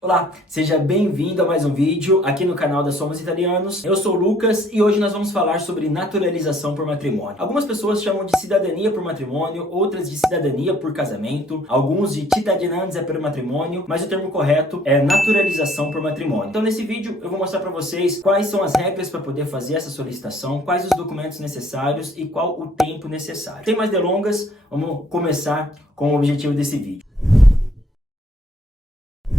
Olá, seja bem-vindo a mais um vídeo aqui no canal da Somos Italianos. Eu sou o Lucas e hoje nós vamos falar sobre naturalização por matrimônio. Algumas pessoas chamam de cidadania por matrimônio, outras de cidadania por casamento, alguns de cittadinanza per matrimônio, mas o termo correto é naturalização por matrimônio. Então nesse vídeo eu vou mostrar para vocês quais são as regras para poder fazer essa solicitação, quais os documentos necessários e qual o tempo necessário. Sem mais delongas, vamos começar com o objetivo desse vídeo.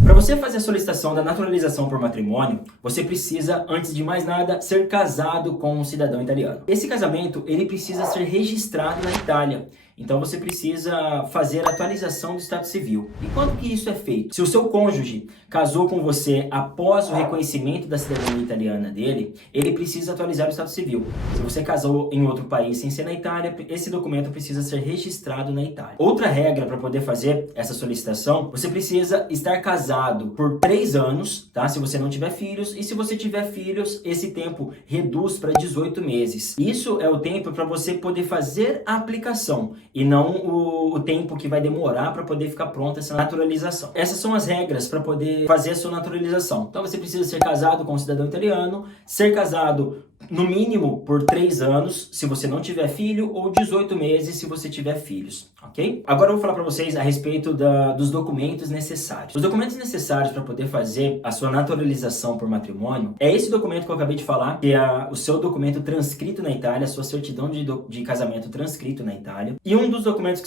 Para você fazer a solicitação da naturalização por matrimônio, você precisa, antes de mais nada, ser casado com um cidadão italiano. Esse casamento, ele precisa ser registrado na Itália. Então você precisa fazer a atualização do Estado Civil. E quando que isso é feito? Se o seu cônjuge casou com você após o reconhecimento da cidadania italiana dele, ele precisa atualizar o Estado Civil. Se você casou em outro país sem ser na Itália, esse documento precisa ser registrado na Itália. Outra regra para poder fazer essa solicitação, você precisa estar casado por 3 anos, tá? Se você não tiver filhos, e se você tiver filhos, esse tempo reduz para 18 meses. Isso é o tempo para você poder fazer a aplicação e não o tempo que vai demorar para poder ficar pronta essa naturalização. Essas são as regras para poder fazer a sua naturalização. Então você precisa ser casado com um cidadão italiano, ser casado no mínimo por 3 anos, se você não tiver filho, ou 18 meses se você tiver filhos, ok? Agora eu vou falar para vocês a respeito dos documentos necessários. Os documentos necessários para poder fazer a sua naturalização por matrimônio é esse documento que eu acabei de falar, que é o seu documento transcrito na Itália, a sua certidão de casamento transcrito na Itália. E um dos documentos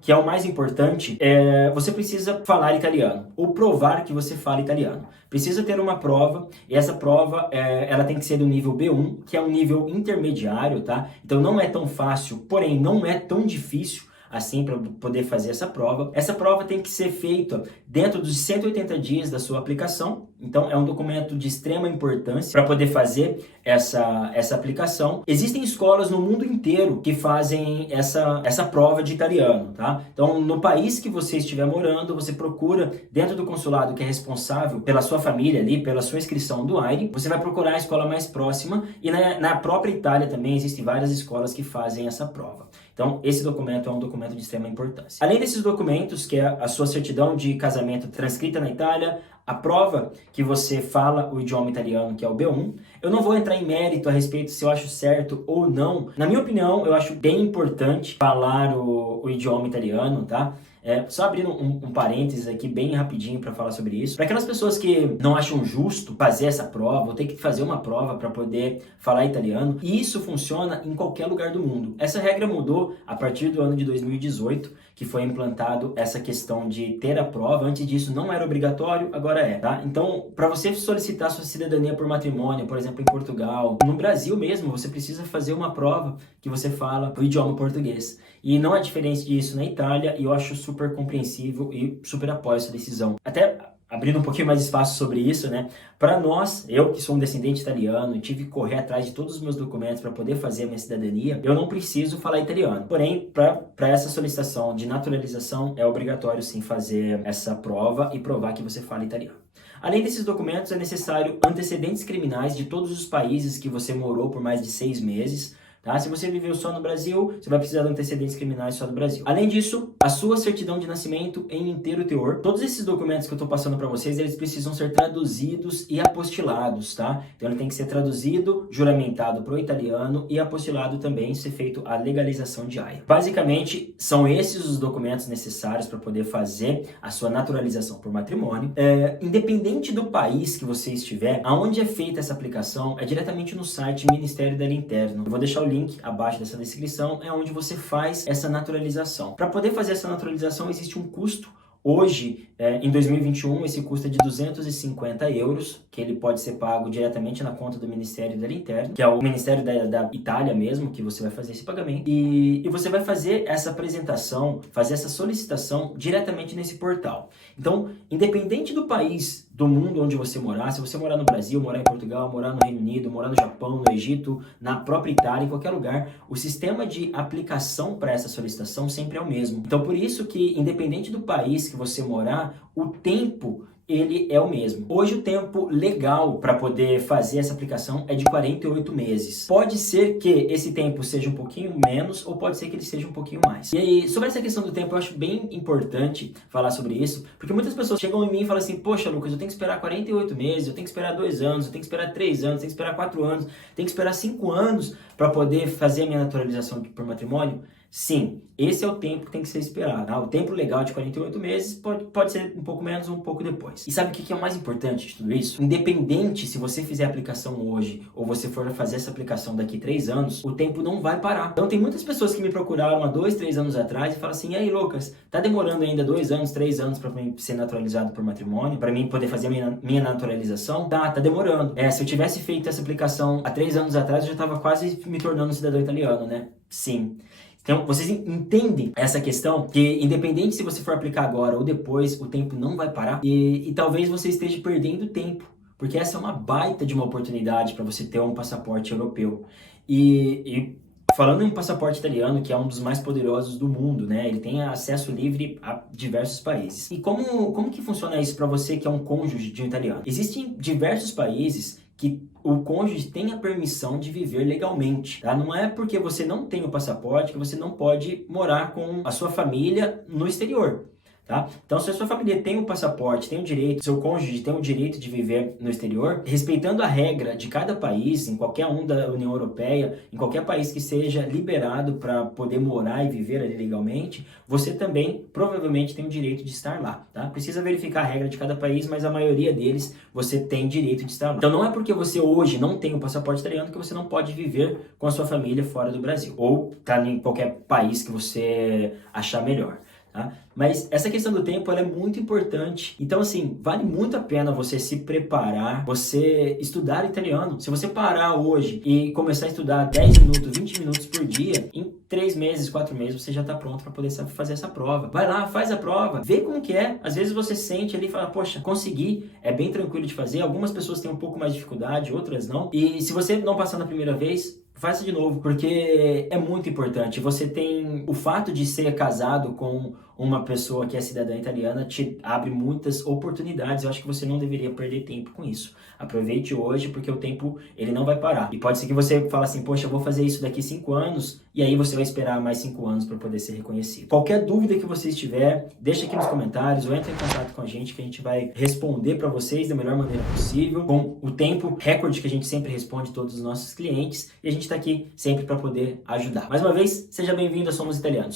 que é o mais importante, você precisa falar italiano, ou provar que você fala italiano. Precisa ter uma prova, e essa prova ela tem que ser do nível B1, que é um nível intermediário, tá? Então não é tão fácil, porém não é tão difícil assim para poder fazer essa prova. Essa prova tem que ser feita dentro dos 180 dias da sua aplicação. Então é um documento de extrema importância para poder fazer essa aplicação. Existem escolas no mundo inteiro que fazem essa prova de italiano, tá? Então no país que você estiver morando, você procura dentro do consulado que é responsável pela sua família ali, pela sua inscrição do AIRE, você vai procurar a escola mais próxima e na própria Itália também existem várias escolas que fazem essa prova. Então, esse documento é um documento de extrema importância. Além desses documentos, que é a sua certidão de casamento transcrita na Itália, a prova que você fala o idioma italiano, que é o B1, eu não vou entrar em mérito a respeito se eu acho certo ou não. Na minha opinião, eu acho bem importante falar o idioma italiano, tá? Só abrindo um parênteses aqui bem rapidinho para falar sobre isso. Para aquelas pessoas que não acham justo fazer essa prova, ou ter que fazer uma prova para poder falar italiano, e isso funciona em qualquer lugar do mundo. Essa regra mudou a partir do ano de 2018, que foi implantado essa questão de ter a prova. Antes disso não era obrigatório, agora é, tá? Então, para você solicitar sua cidadania por matrimônio, por exemplo, em Portugal, no Brasil mesmo, você precisa fazer uma prova que você fala o idioma português. E não é diferente disso na Itália, e eu acho super compreensível e super apoio essa decisão. Até abrindo um pouquinho mais de espaço sobre isso, né? Para nós, eu que sou um descendente italiano e tive que correr atrás de todos os meus documentos para poder fazer a minha cidadania, eu não preciso falar italiano. Porém, para essa solicitação de naturalização, é obrigatório sim fazer essa prova e provar que você fala italiano. Além desses documentos, é necessário antecedentes criminais de todos os países que você morou por mais de 6 meses, tá? Se você viveu só no Brasil, você vai precisar de antecedentes criminais só do Brasil. Além disso, a sua certidão de nascimento em inteiro teor. Todos esses documentos que eu estou passando para vocês, eles precisam ser traduzidos e apostilados, tá? Então ele tem que ser traduzido, juramentado para o italiano e apostilado também, ser feito a legalização de AIA. Basicamente, são esses os documentos necessários para poder fazer a sua naturalização por matrimônio. Independente do país que você estiver, aonde é feita essa aplicação, é diretamente no site Ministério da Interno. Eu vou deixar o link abaixo dessa descrição, é onde você faz essa naturalização. Para poder fazer essa naturalização existe um custo. Hoje, em 2021, esse custa de 250 euros, que ele pode ser pago diretamente na conta do Ministério da Interno, que é o Ministério da Itália mesmo, que você vai fazer esse pagamento. E você vai fazer essa apresentação, fazer essa solicitação diretamente nesse portal. Então, independente do país, do mundo onde você morar, se você morar no Brasil, morar em Portugal, morar no Reino Unido, morar no Japão, no Egito, na própria Itália, em qualquer lugar, o sistema de aplicação para essa solicitação sempre é o mesmo. Então, por isso que, independente do país que você morar, o tempo ele é o mesmo. Hoje o tempo legal para poder fazer essa aplicação é de 48 meses. Pode ser que esse tempo seja um pouquinho menos ou pode ser que ele seja um pouquinho mais. E aí, sobre essa questão do tempo, eu acho bem importante falar sobre isso, porque muitas pessoas chegam em mim e falam assim, poxa, Lucas, eu tenho que esperar 48 meses, eu tenho que esperar 2 anos, eu tenho que esperar 3 anos, eu tenho que esperar 4 anos, eu tenho que esperar 5 anos para poder fazer a minha naturalização por matrimônio. Sim, esse é o tempo que tem que ser esperado. O tempo legal de 48 meses pode ser um pouco menos ou um pouco depois. E sabe o que é o mais importante de tudo isso? Independente se você fizer a aplicação hoje ou você for fazer essa aplicação daqui 3 anos, o tempo não vai parar. Então tem muitas pessoas que me procuraram há 2, 3 anos atrás e falam assim, e aí Lucas, tá demorando ainda 2 anos, 3 anos para mim ser naturalizado por matrimônio, para mim poder fazer a minha naturalização? Tá demorando. Se eu tivesse feito essa aplicação há 3 anos atrás, eu já tava quase me tornando um cidadão italiano, né? Sim. Então, vocês entendem essa questão? Que independente se você for aplicar agora ou depois, o tempo não vai parar. E talvez você esteja perdendo tempo, porque essa é uma baita de uma oportunidade para você ter um passaporte europeu. E falando em um passaporte italiano, que é um dos mais poderosos do mundo, né? Ele tem acesso livre a diversos países. E como que funciona isso para você que é um cônjuge de um italiano? Existem diversos países que o cônjuge tem a permissão de viver legalmente, tá? Não é porque você não tem o passaporte que você não pode morar com a sua família no exterior. Tá? Então, se a sua família tem um passaporte, tem o direito, seu cônjuge tem o direito de viver no exterior, respeitando a regra de cada país, em qualquer um da União Europeia, em qualquer país que seja liberado para poder morar e viver ali legalmente, você também provavelmente tem o direito de estar lá. Tá? Precisa verificar a regra de cada país, mas a maioria deles você tem direito de estar lá. Então, não é porque você hoje não tem o passaporte italiano que você não pode viver com a sua família fora do Brasil, ou tá em qualquer país que você achar melhor. Tá? Mas essa questão do tempo ela é muito importante. Então, assim, vale muito a pena você se preparar, você estudar italiano. Se você parar hoje e começar a estudar 10 minutos, 20 minutos por dia, em 3 meses, 4 meses, você já está pronto para poder fazer essa prova. Vai lá, faz a prova, vê como que é. Às vezes você sente ali e fala, poxa, consegui, é bem tranquilo de fazer. Algumas pessoas têm um pouco mais de dificuldade, outras não. E se você não passar na primeira vez, faça de novo, porque é muito importante. Você tem o fato de ser casado com uma pessoa que é cidadã italiana te abre muitas oportunidades. Eu acho que você não deveria perder tempo com isso. Aproveite hoje, porque o tempo ele não vai parar. E pode ser que você fale assim, poxa, eu vou fazer isso daqui 5 anos, e aí você vai esperar mais 5 anos para poder ser reconhecido. Qualquer dúvida que você tiver, deixa aqui nos comentários ou entra em contato com a gente que a gente vai responder para vocês da melhor maneira possível, com o tempo recorde que a gente sempre responde todos os nossos clientes, e a gente está aqui sempre para poder ajudar. Mais uma vez, seja bem-vindo a Somos Italianos.